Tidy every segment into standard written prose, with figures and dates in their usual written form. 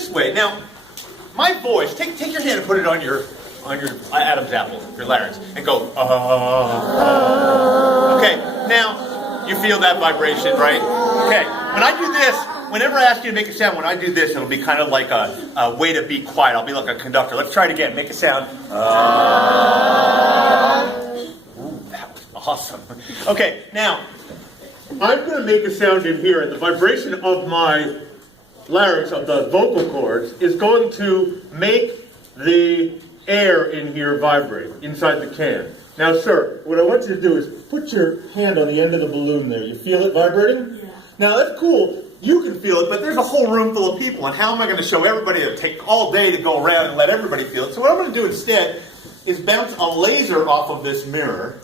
this way. Now, my voice, take your hand and put it on your Adam's apple, your larynx, and go, Okay, now, you feel that vibration, right? Okay, when I do this, whenever I ask you to make a sound, when I do this, it'll be kind of like a way to be quiet. I'll be like a conductor. Let's try it again. Make a sound. Ooh, that was awesome. Okay, now, I'm going to make a sound in here, and the vibration of my larynx, of the vocal cords, is going to make the air in here vibrate inside the can. Now, sir, what I want you to do is put your hand on the end of the balloon there. You feel it vibrating? Yeah. Now, that's cool. You can feel it, but there's a whole room full of people, and how am I going to show everybody? It'll take all day to go around and let everybody feel it. So what I'm going to do instead is bounce a laser off of this mirror,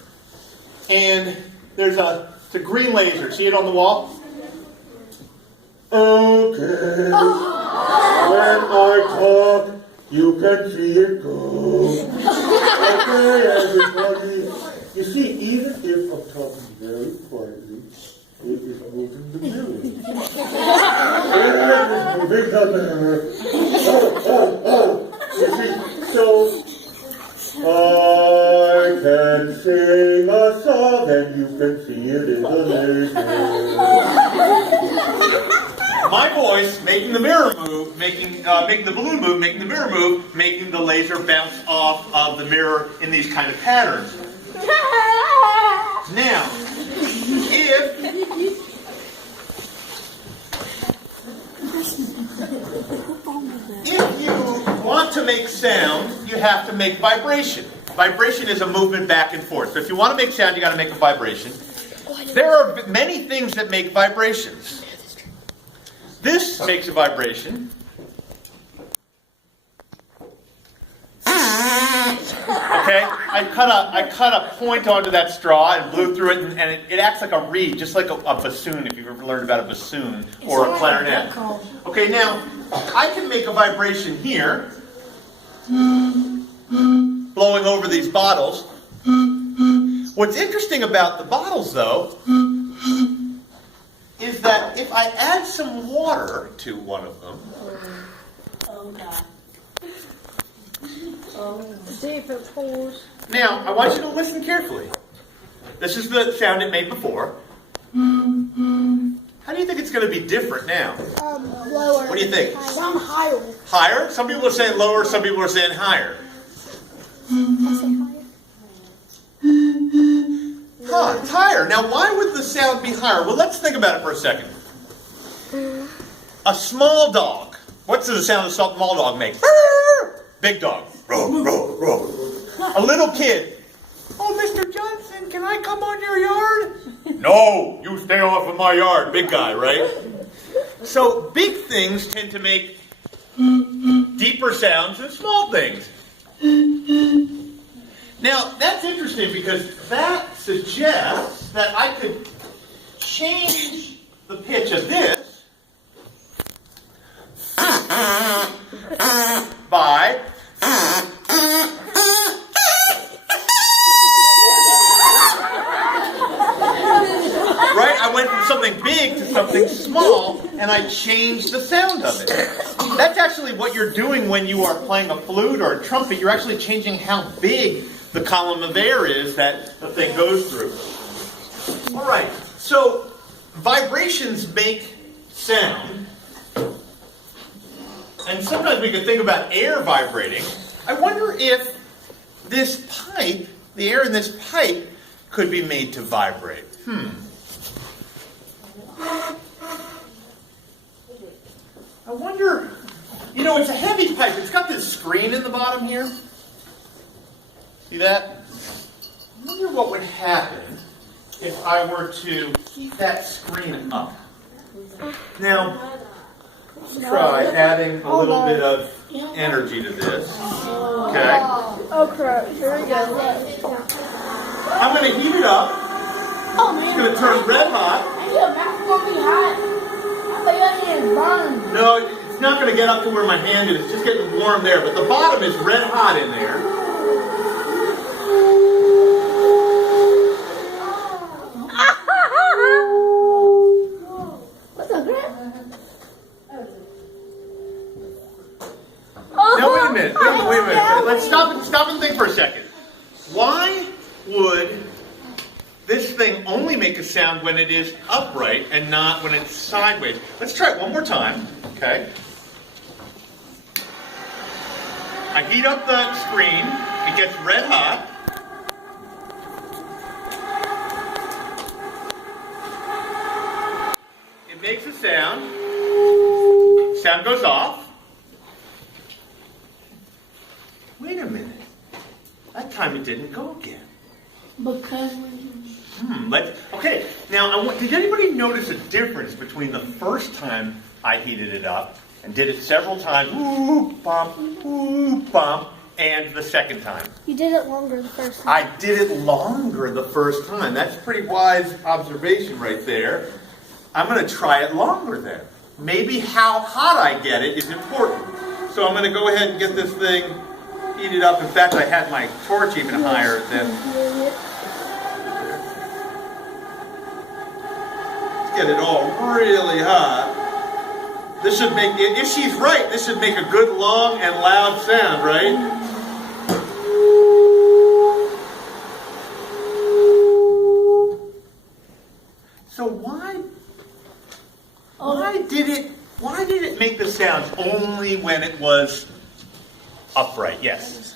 and it's a green laser. See it on the wall? Okay. When I talk, you can see it go. Okay, everybody. You see, even if I'm talking very quietly, it is moving the mirror. It is moving the mirror. You see, so I can sing a song and you can see it in the laser. My voice making the mirror move, making the balloon move, making the mirror move, making the laser bounce off of the mirror in these kind of patterns. Now, if you want to make sound, you have to make vibration. Vibration is a movement back and forth. So if you want to make sound, you got to make a vibration. There are many things that make vibrations. This makes a vibration. Okay, I cut a point onto that straw and blew through it, and it acts like a reed, just like a bassoon, if you've ever learned about a bassoon or a clarinet. Okay, now, I can make a vibration here, blowing over these bottles. What's interesting about the bottles, though, is that if I add some water to one of them, now, I want you to listen carefully. This is the sound it made before. How do you think it's going to be different now? Lower. What do you think? Some higher. Higher? Some people are saying lower, some people are saying higher. I say higher. It's higher. Now, why would the sound be higher? Well, let's think about it for a second. A small dog. What's the sound a small dog makes? Big dog. Roar, roar, roar. A little kid. Oh, Mr. Johnson, can I come on your yard? No, you stay off of my yard. Big guy, right? So big things tend to make deeper sounds than small things. Now, that's interesting because that suggests that I could change the pitch of this by right? I went from something big to something small, and I changed the sound of it. That's actually what you're doing when you are playing a flute or a trumpet. You're actually changing how big the column of air is that the thing goes through. All right, so vibrations make sound. And sometimes we can think about air vibrating. I wonder if this pipe, the air in this pipe, could be made to vibrate. I wonder, it's a heavy pipe. It's got this screen in the bottom here. See that? I wonder what would happen if I were to keep that screen up. Now, let's try adding a little bit of energy to this. Okay. Oh crap, here we go. I'm going to heat it up. It's going to turn red hot. No, it's not going to get up to where my hand is. It's just getting warm there. But the bottom is red hot in there. minute. Let's stop and think for a second. Why would this thing only make a sound when it is upright and not when it's sideways? Let's try it one more time. Okay. I heat up the screen. It gets red hot. It makes a sound. Sound goes off. Wait a minute. That time it didn't go again. Because Okay, now did anybody notice a difference between the first time I heated it up and did it several times, ooh, bump, and the second time? you did it longer the first time. I did it longer the first time. That's a pretty wise observation right there. I'm going to try it longer then. Maybe how hot I get it is important. So I'm going to go ahead and get this thing heated up. In fact, I had my torch even higher than... Get it all really hot. This should make, if she's right, this should make a good long and loud sound, right? So why did it make the sound only when it was upright? Yes.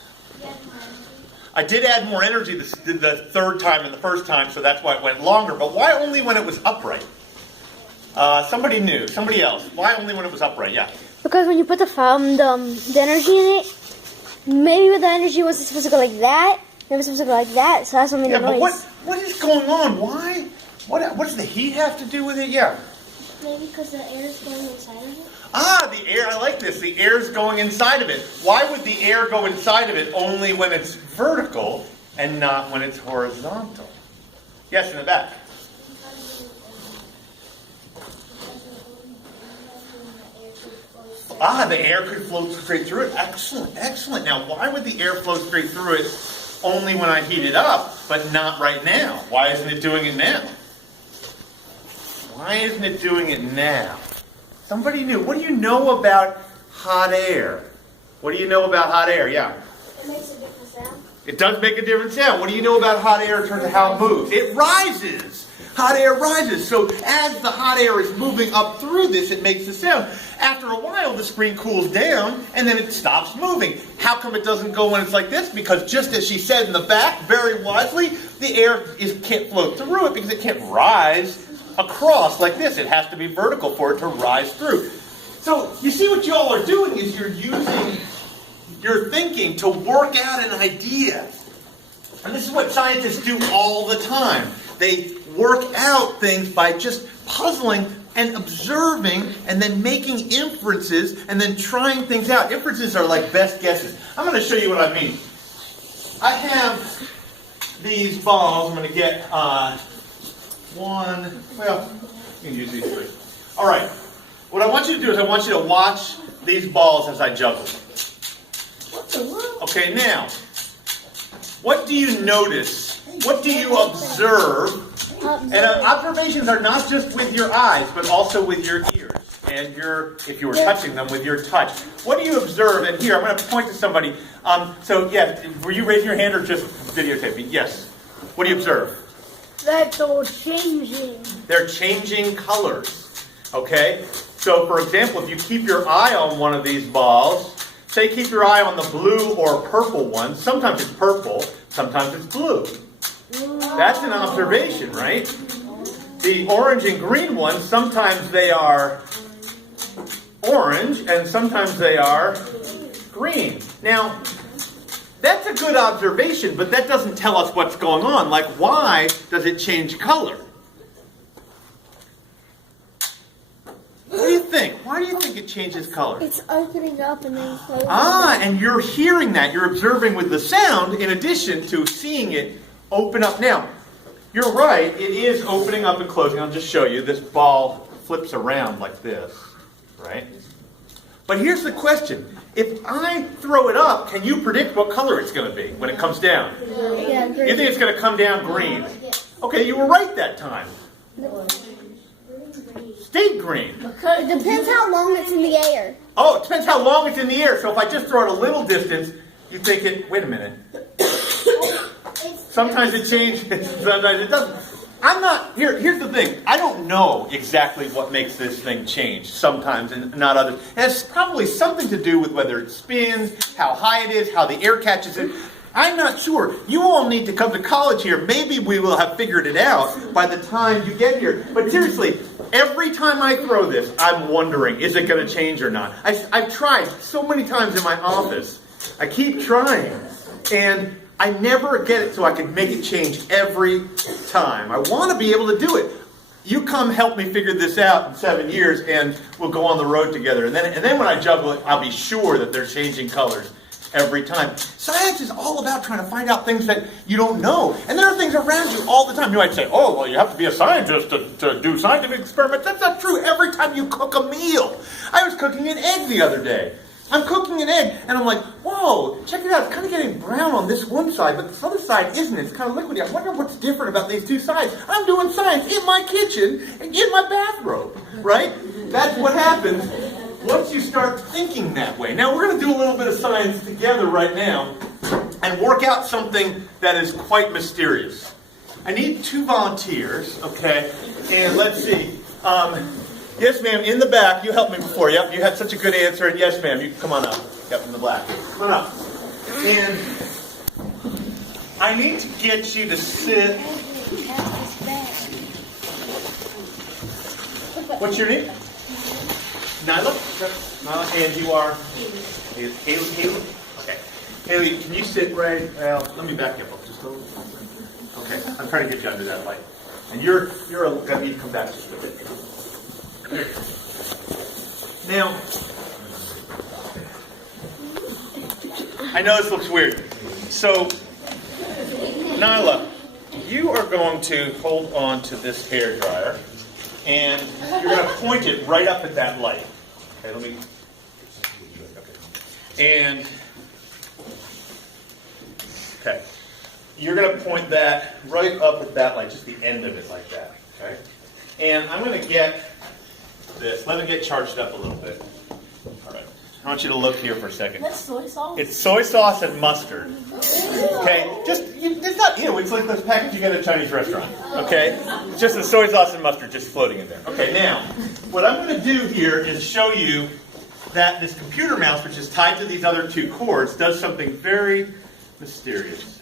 I did add more energy the third time than the first time, so that's why it went longer. But why only when it was upright? Somebody new. Somebody else. Why only when it was upright? Yeah. Because when you put the energy in it, maybe the energy wasn't supposed to go like that. It was supposed to go like that, so that's what made the noise. But what is going on? Why? What does the heat have to do with it? Yeah. Maybe because the air is going inside of it. The air. I like this. The air is going inside of it. Why would the air go inside of it only when it's vertical and not when it's horizontal? Yes, in the back. The air could flow straight through it. Excellent, excellent. Now, why would the air flow straight through it only when I heat it up, but not right now? Why isn't it doing it now? Why isn't it doing it now? Somebody new. What do you know about hot air? What do you know about hot air? Yeah. It makes a different sound. It does make a different sound. What do you know about hot air in terms of how it moves? It rises. Hot air rises. So as the hot air is moving up through this, it makes the sound. After a while, the screen cools down, and then it stops moving. How come it doesn't go when it's like this? Because just as she said in the back, very wisely, the air can't flow through it because it can't rise across like this. It has to be vertical for it to rise through. So you see what you all are doing is you're using your thinking to work out an idea. And this is what scientists do all the time. They work out things by just puzzling and observing and then making inferences and then trying things out. Inferences are like best guesses. I'm going to show you what I mean. I have these balls. I'm going to get one. Well, you can use these three. All right. What I want you to do is I want you to watch these balls as I juggle them. What the world? Okay, now, what do you notice? What do you observe? And observations are not just with your eyes, but also with your ears and if you were touching them, with your touch. What do you observe? And here, I'm going to point to somebody. Were you raising your hand or just videotaping? Yes. What do you observe? That they're changing. They're changing colors. Okay? So, for example, if you keep your eye on one of these balls, say keep your eye on the blue or purple one. Sometimes it's purple, sometimes it's blue. That's an observation, right? The orange and green ones, sometimes they are orange and sometimes they are green. Now, that's a good observation, but that doesn't tell us what's going on. Like, why does it change color? What do you think? Why do you think it changes color? It's opening up and then closing. And you're hearing that. You're observing with the sound in addition to seeing it open up. Now, you're right. It is opening up and closing. I'll just show you. This ball flips around like this, right? But here's the question. If I throw it up, can you predict what color it's going to be when it comes down? Yeah, green. You think it's going to come down green? Okay, you were right that time. stayed green. It depends how long it's in the air. Oh, it depends how long it's in the air. So if I just throw it a little distance, you think it, wait a minute. Sometimes it changes, sometimes it doesn't. I'm not, here's the thing. I don't know exactly what makes this thing change sometimes and not others. It has probably something to do with whether it spins, how high it is, how the air catches it. I'm not sure. You all need to come to college here. Maybe we will have figured it out by the time you get here. But seriously, every time I throw this, I'm wondering, is it going to change or not? I've tried so many times in my office. I keep trying. And I never get it so I can make it change every time. I want to be able to do it. You come help me figure this out in 7 years and we'll go on the road together. And then when I juggle it, I'll be sure that they're changing colors every time. Science is all about trying to find out things that you don't know. And there are things around you all the time. You might say, oh, well, you have to be a scientist to do scientific experiments. That's not true. Every time you cook a meal. I was cooking an egg the other day. I'm cooking an egg, and I'm like, whoa, check it out. It's kind of getting brown on this one side, but this other side isn't. It's kind of liquidy. I wonder what's different about these two sides. I'm doing science in my kitchen, in my bathrobe, right? That's what happens once you start thinking that way. Now, we're going to do a little bit of science together right now and work out something that is quite mysterious. I need 2 volunteers, okay? And let's see. Yes, ma'am, in the back. You helped me before. Yep, you had such a good answer. And yes, ma'am, you come on up. Yep, in the black. Come on up. And I need to get you to sit. What's your name? Nyla? Nyla, and you are? Haley. Haley? Okay. Haley, can you sit right? Well, let me back up just a little. Okay, I'm trying to get you under that light. And you're going to need to come back just a bit. Now, I know this looks weird. So, Nyla, you are going to hold on to this hairdryer, and you're going to point it right up at that light. Okay, let me. Okay. And okay, you're going to point that right up at that light, just the end of it like that. Okay, and I'm going to get this. Let me get charged up a little bit. All right. I want you to look here for a second. That's soy sauce? It's soy sauce and mustard. Okay? It's not ew. It's like those packets you get at a Chinese restaurant. Okay? It's just the soy sauce and mustard just floating in there. Okay, now, what I'm going to do here is show you that this computer mouse, which is tied to these other 2 cords, does something very mysterious.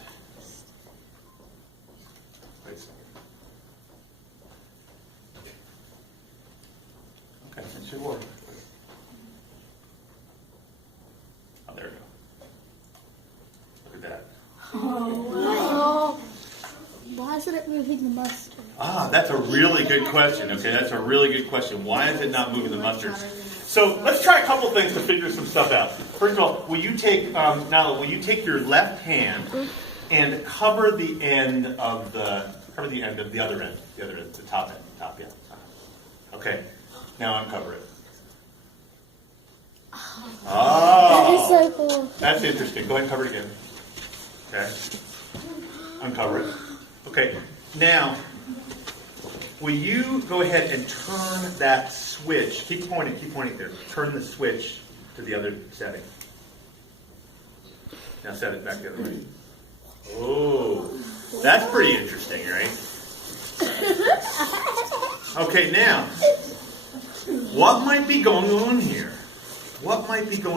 Okay, that should work. Oh, there we go. Look at that. Oh, why isn't it moving the mustard? Ah, that's a really good question. Okay, that's a really good question. Why is it not moving the mustard? So let's try a couple things to figure some stuff out. First of all, will you take Nala? Will you take your left hand and cover the end of the other end, the top end, yeah. Okay. Now uncover it. That is Oh, so cool. that's interesting. Go ahead and cover it again. Okay. Uncover it. Okay. Now, will you go ahead and turn that switch? Keep pointing there. Turn the switch to the other setting. Now set it back the other way. Oh, that's pretty interesting, right? Okay, now, what might be going on here? What might be going on?